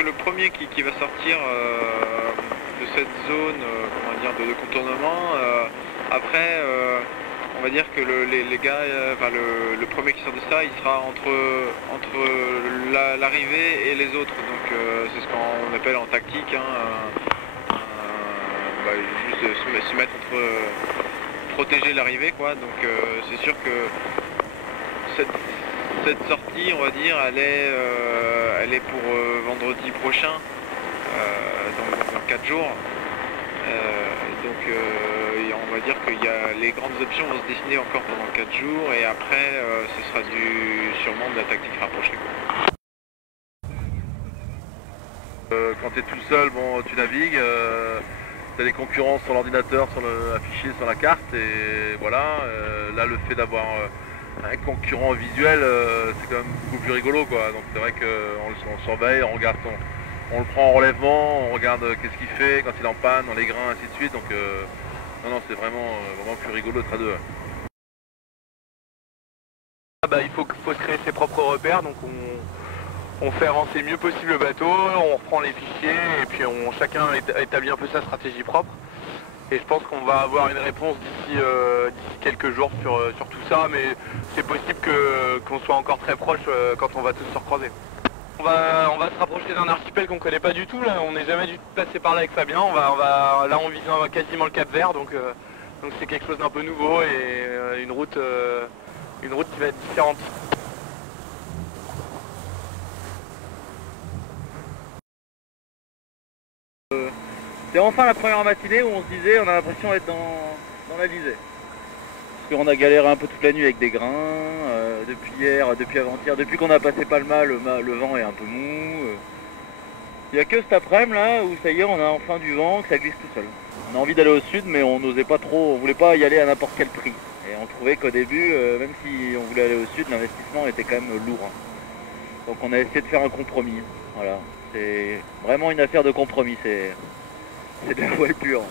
que le premier qui va sortir de cette zone comment dire, de contournement, après on va dire que les gars, le premier qui sort de ça, il sera entre l'arrivée et les autres. Donc c'est ce qu'on appelle en tactique, juste se mettre entre protéger l'arrivée, quoi. Donc c'est sûr que cette sortie, on va dire, elle est pour vendredi prochain, donc dans 4 jours. On va dire que les grandes options vont se dessiner encore pendant 4 jours et après ce sera sûrement de la tactique rapprochée. Quand tu es tout seul, bon, tu navigues, tu as des concurrents sur l'ordinateur, affichés sur la carte et voilà. Là le fait d'avoir un concurrent visuel, c'est quand même beaucoup plus rigolo, quoi. Donc c'est vrai qu'on le surveille, on le prend en relèvement, on regarde qu'est-ce qu'il fait quand il est en panne, dans les grains, ainsi de suite. Donc non, c'est vraiment plus rigolo d'être à deux. Il faut se créer ses propres repères, donc on fait avancer le mieux possible le bateau, on reprend les fichiers et puis chacun établit un peu sa stratégie propre. Et je pense qu'on va avoir une réponse d'ici quelques jours sur tout ça, mais c'est possible qu'on soit encore très proche quand on va tous se recroiser. On va se rapprocher d'un archipel qu'on connaît pas du tout, là. On n'est jamais dû passer par là avec Fabien. Là on vise quasiment le Cap Vert, donc c'est quelque chose d'un peu nouveau et une route qui va être différente. C'est enfin la première matinée où on se disait on a l'impression d'être dans l'Alizé. Parce qu'on a galéré un peu toute la nuit avec des grains, depuis hier, depuis avant-hier, depuis qu'on a passé Palma, le vent est un peu mou. Il n'y a que cet après-midi là où ça y est, on a enfin du vent, que ça glisse tout seul. On a envie d'aller au sud mais on n'osait pas trop, on voulait pas y aller à n'importe quel prix. Et on trouvait qu'au début, même si on voulait aller au sud, l'investissement était quand même lourd. Donc on a essayé de faire un compromis. Voilà. C'est vraiment une affaire de compromis, c'est de la voile pure.